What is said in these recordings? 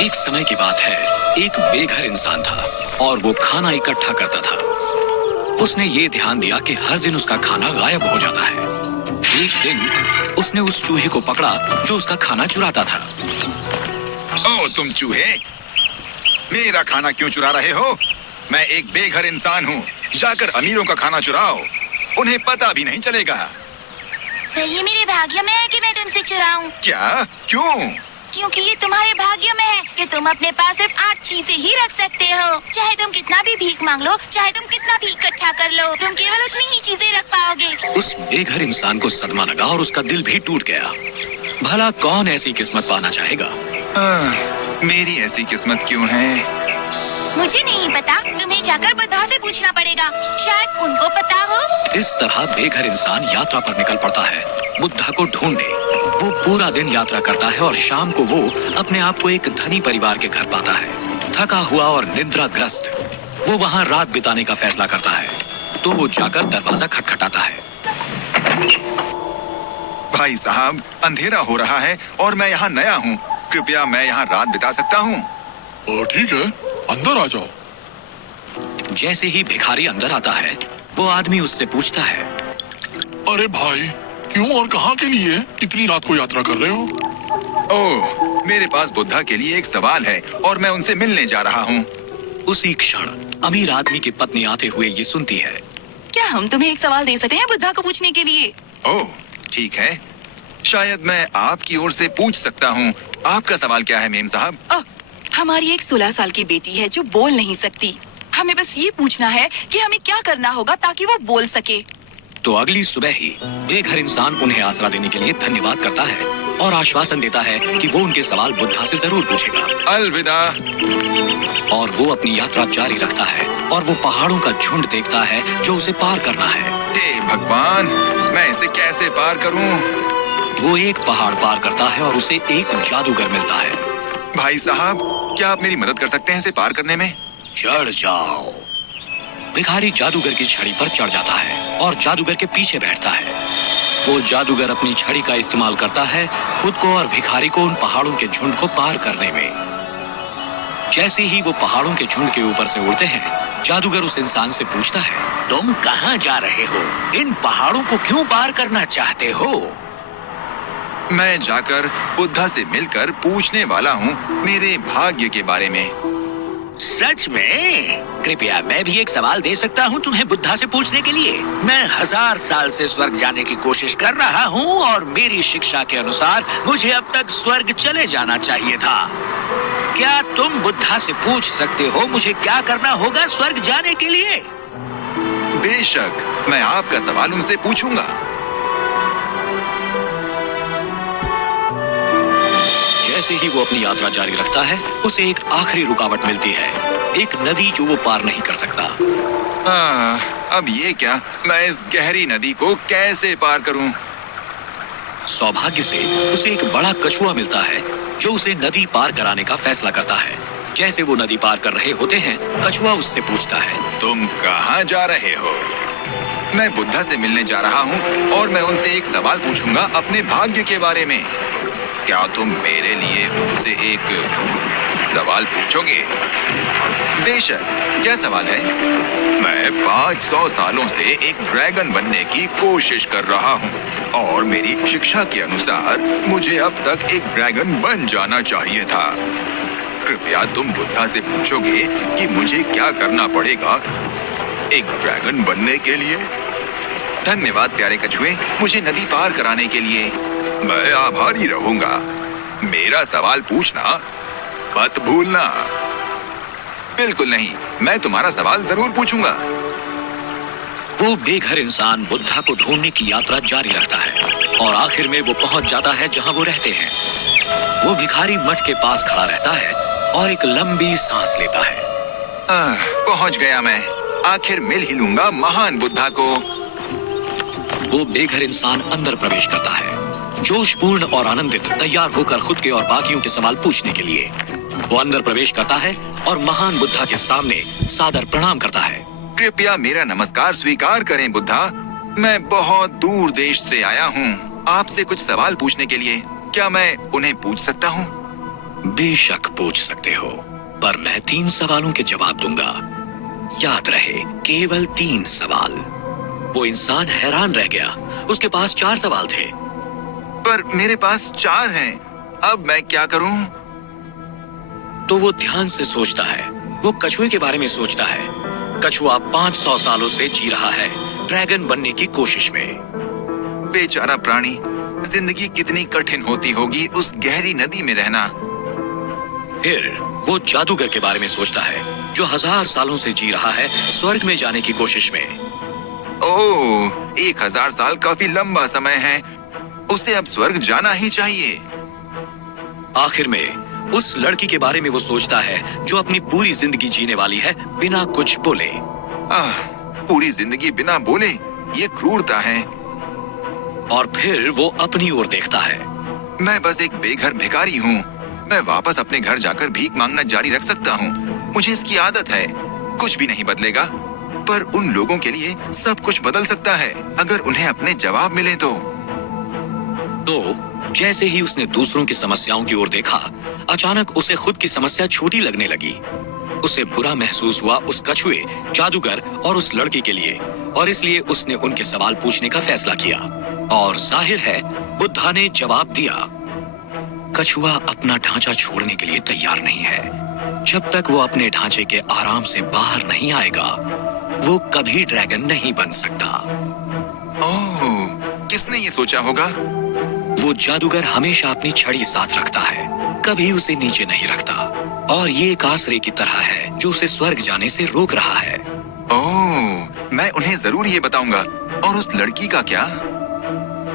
एक समय की बात है, एक बेघर इंसान था और वो खाना इकट्ठा करता था। उसने ये ध्यान दिया कि हर दिन उसका खाना गायब हो जाता है। एक दिन उसने उस चूहे को पकड़ा जो उसका खाना चुराता था। ओ तुम चूहे, मेरा खाना क्यों चुरा रहे हो? मैं एक बेघर इंसान हूँ। जाकर अमीरों का खाना चुराओ, उन्हें पता भी नहीं चलेगा। पर ये मेरे भाग्य में है कि मैं तुमसे चुराऊं। क्या? क्यों? क्योंकि ये तुम्हारे भाग्य में है कि तुम अपने पास सिर्फ 8 चीजें ही रख सकते हो। चाहे तुम कितना भी भीख मांग लो, चाहे तुम कितना भी इकट्ठा कर लो, तुम केवल उतनी ही चीजें रख पाओगे। उस बेघर इंसान को सदमा लगा और उसका दिल भी टूट गया। भला कौन ऐसी किस्मत पाना चाहेगा? मेरी ऐसी किस्मत क्यों है? मुझे नहीं पता, तुम्हें जाकर बुद्धा से पूछना पड़ेगा, शायद उनको पता हो। इस तरह बेघर इंसान यात्रा पर निकल पड़ता है बुद्धा को ढूंढने। वो पूरा दिन यात्रा करता है और शाम को वो अपने आप को एक धनी परिवार के घर पाता है। थका हुआ और निद्राग्रस्त वो वहाँ रात बिताने का फैसला करता है। तो वो जाकर दरवाजा खटखटाता है। भाई साहब, अंधेरा हो रहा है और मैं यहाँ नया हूँ। कृपया मैं यहाँ रात बिता सकता हूँ? ठीक है, अंदर आ जाओ। जैसे ही भिखारी अंदर आता है, वो आदमी उससे पूछता है, अरे भाई, क्यों और कहाँ के लिए इतनी रात को यात्रा कर रहे हो? ओह, मेरे पास बुद्धा के लिए एक सवाल है और मैं उनसे मिलने जा रहा हूँ। उसी क्षण अमीर आदमी की पत्नी आते हुए ये सुनती है, क्या हम तुम्हें एक सवाल दे सकते हैं बुद्धा को पूछने के लिए? ओह, ठीक है। शायद मैं आपकी ओर से पूछ सकता हूँ। आपका सवाल क्या है मेम साहब? हमारी एक 16 साल की बेटी है जो बोल नहीं सकती। हमें बस ये पूछना है कि हमें क्या करना होगा ताकि वो बोल सके। तो अगली सुबह ही बेघर इंसान उन्हें आसरा देने के लिए धन्यवाद करता है और आश्वासन देता है कि वो उनके सवाल बुद्धा से जरूर पूछेगा। अलविदा। और वो अपनी यात्रा जारी रखता है और वो पहाड़ों का झुंड देखता है जो उसे पार करना है। हे भगवान, मैं इसे कैसे पार करूं? वो एक पहाड़ पार करता है और उसे एक जादूगर मिलता है। भाई साहब, क्या आप मेरी मदद कर सकते हैं इसे पार करने में? चढ़ जाओ। भिखारी जादूगर की छड़ी पर चढ़ जाता है और जादूगर के पीछे बैठता है। वो जादूगर अपनी छड़ी का इस्तेमाल करता है खुद को और भिखारी को उन पहाड़ों के झुंड को पार करने में। जैसे ही वो पहाड़ों के झुंड के ऊपर से उड़ते हैं, जादूगर उस इंसान से पूछता है, तुम कहाँ जा रहे हो? इन पहाड़ों को क्यों पार करना चाहते हो? मैं जाकर बुद्धा से मिलकर पूछने वाला हूँ मेरे भाग्य के बारे में। सच में? कृपया मैं भी एक सवाल दे सकता हूँ तुम्हें बुद्धा से पूछने के लिए? मैं 1000 साल से स्वर्ग जाने की कोशिश कर रहा हूँ और मेरी शिक्षा के अनुसार मुझे अब तक स्वर्ग चले जाना चाहिए था। क्या तुम बुद्धा से पूछ सकते हो मुझे क्या करना होगा स्वर्ग जाने के लिए? बेशक, मैं आपका सवाल उनसे पूछूंगा। जैसे ही वो अपनी यात्रा जारी रखता है, उसे एक आखिरी रुकावट मिलती है, एक नदी जो वो पार नहीं कर सकता। अब ये क्या? मैं इस गहरी नदी को कैसे पार करूं? सौभाग्य से उसे एक बड़ा कछुआ मिलता है जो उसे नदी पार कराने का फैसला करता है। जैसे वो नदी पार कर रहे होते हैं, कछुआ उससे पूछता है, तुम कहाँ जा रहे हो? मैं बुद्धा से मिलने जा रहा हूँ और मैं उनसे एक सवाल पूछूंगा अपने भाग्य के बारे में। क्या तुम मेरे लिए उनसे एक सवाल पूछोगे? बेशक, क्या सवाल है? मैं 500 सालों से एक ड्रैगन बनने की कोशिश कर रहा हूँ और मेरी शिक्षा के अनुसार मुझे अब तक एक ड्रैगन बन जाना चाहिए था। कृपया तुम बुद्धा से पूछोगे कि मुझे क्या करना पड़ेगा एक ड्रैगन बनने के लिए। धन्यवाद प्यारे कछुए, मुझे नदी पार कराने के लिए। मैं आभारी रहूंगा। मेरा सवाल पूछना मत भूलना। बिल्कुल नहीं, मैं तुम्हारा सवाल जरूर पूछूंगा। वो बेघर इंसान बुद्धा को ढूंढने की यात्रा जारी रखता है और आखिर में वो पहुंच जाता है जहां वो रहते हैं। वो भिखारी मठ के पास खड़ा रहता है और एक लंबी सांस लेता है। पहुंच गया मैं। आखिर मिल ही लूंगा महान बुद्धा को। वो बेघर इंसान अंदर प्रवेश करता है, जोशपूर्ण और आनंदित, तैयार होकर खुद के और बाकियों के सवाल पूछने के लिए। वो अंदर प्रवेश करता है और महान बुद्धा के सामने सादर प्रणाम करता है। कृपया मेरा नमस्कार स्वीकार करें बुद्धा। मैं बहुत दूर देश से आया हूँ आपसे कुछ सवाल पूछने के लिए। क्या मैं उन्हें पूछ सकता हूँ? बेशक पूछ सकते हो, पर मैं 3 सवालों के जवाब दूंगा। याद रहे, केवल 3 सवाल। वो इंसान हैरान रह गया। उसके पास 4 सवाल थे। पर मेरे पास 4 हैं। अब मैं क्या करूं? तो वो ध्यान से सोचता है। वो कछुए के बारे में सोचता है। कछुआ 500 सालों से जी रहा है, ड्रैगन बनने की कोशिश में। बेचारा प्राणी, जिंदगी कितनी कठिन होती होगी उस गहरी नदी में रहना। फिर वो जादूगर के बारे में सोचता है, जो 1000 सालों से जी रहा है स्वर्ग में जाने की कोशिश में। ओह, 1000 साल काफी लंबा समय है। उसे अब स्वर्ग जाना ही चाहिए। आखिर में उस लड़की के बारे में वो सोचता है, जो अपनी पूरी जिंदगी जीने वाली है बिना कुछ बोले। पूरी जिंदगी बिना बोले, ये क्रूरता है। और फिर वो अपनी ओर देखता है। मैं बस एक बेघर भिखारी हूँ। मैं वापस अपने घर जाकर भीख मांगना जारी रख सकता हूँ। मुझे इसकी आदत है। कुछ भी नहीं बदलेगा, पर उन लोगों के लिए सब कुछ बदल सकता है, अगर उन्हें अपने जवाब मिले तो जैसे ही उसने दूसरों की समस्याओं की ओर देखा, अचानक उसे खुद की समस्या छोटी लगने लगी। उसे बुरा महसूस हुआ उस कछुए, जादूगर और उस लड़की के लिए, और इसलिए उसने उनके सवाल पूछने का फैसला किया। और जाहिर है, बुद्धा ने जवाब दिया। कछुआ अपना ढांचा छोड़ने के लिए तैयार नहीं है। जब तक वो अपने ढांचे के आराम से बाहर नहीं आएगा, वो कभी ड्रैगन नहीं बन सकता। ओह, किसने ये सोचा होगा? वो जादूगर हमेशा अपनी छड़ी साथ रखता है, कभी उसे नीचे नहीं रखता, और ये एक आसरे की तरह है जो उसे स्वर्ग जाने से रोक रहा है। ओह, मैं उन्हें जरूर ये बताऊंगा। और उस लड़की का क्या?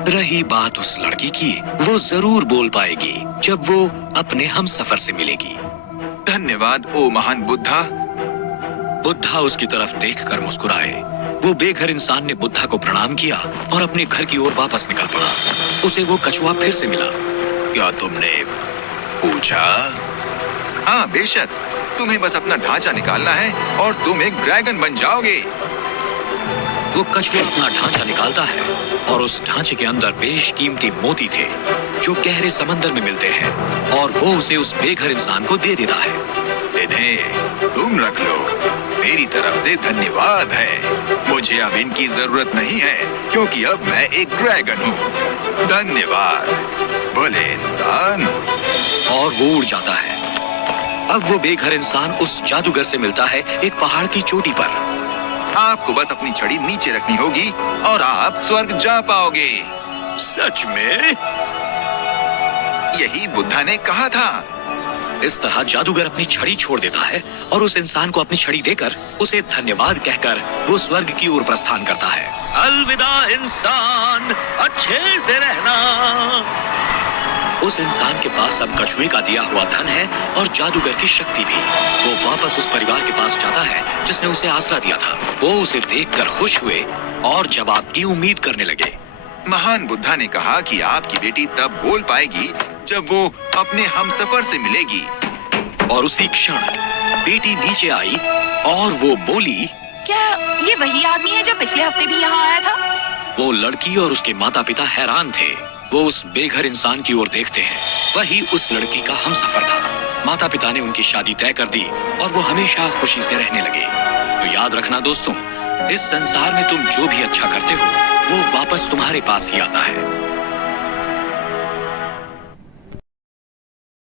रही बात उस लड़की की, वो जरूर बोल पाएगी जब वो अपने हमसफर से मिलेगी। धन्यवाद ओ महान बुद्धा। बुद्धा उसकी तरफ देखकर मुस्कुराए। वो बेघर इंसान ने बुद्धा को प्रणाम किया और अपने घर की ओर वापस निकल पड़ा। उसे वो कछुआ फिर से मिला। क्या तुमने पूछा? हाँ बेशक, तुम्हें बस अपना ढांचा निकालना है और तुम एक ड्रैगन बन जाओगे। वो कछुआ अपना ढांचा निकालता है और उस ढांचे के अंदर बेशकीमती मोती थे, जो गहरे समंदर में मिलते हैं, और वो उसे उस बेघर इंसान को दे देता है। इन्हें तुम रख लो। मेरी तरफ से धन्यवाद है। मुझे अब इनकी जरूरत नहीं है, क्योंकि अब मैं एक ड्रैगन हूँ। धन्यवाद भले इंसान। और वो उड़ जाता है। अब वो बेघर इंसान उस जादूगर से मिलता है एक पहाड़ की चोटी पर। आपको बस अपनी छड़ी नीचे रखनी होगी और आप स्वर्ग जा पाओगे। सच में? यही बुद्धा ने कहा था। इस तरह जादूगर अपनी छड़ी छोड़ देता है और उस इंसान को अपनी छड़ी देकर उसे धन्यवाद कहकर वो स्वर्ग की ओर प्रस्थान करता है। अलविदा इंसान, अच्छे से रहना। उस इंसान के पास अब कछुए का दिया हुआ धन है और जादूगर की शक्ति भी। वो वापस उस परिवार के पास जाता है जिसने उसे आसरा दिया था। वो उसे देखकर खुश हुए और जवाब की उम्मीद करने लगे। महान बुद्धा ने कहा कि आपकी बेटी तब बोल पाएगी जब वो अपने हमसफर से मिलेगी। और उसी क्षण बेटी नीचे आई और वो बोली, क्या ये वही आदमी है जो पिछले हफ्ते भी यहाँ आया था? वो लड़की और उसके माता पिता हैरान थे। वो उस बेघर इंसान की ओर देखते हैं। वही उस लड़की का हमसफर था। माता पिता ने उनकी शादी तय कर दी और वो हमेशा खुशी से रहने लगे। तो याद रखना दोस्तों, इस संसार में तुम जो भी अच्छा करते हो, वो वापस तुम्हारे पास ही आता है।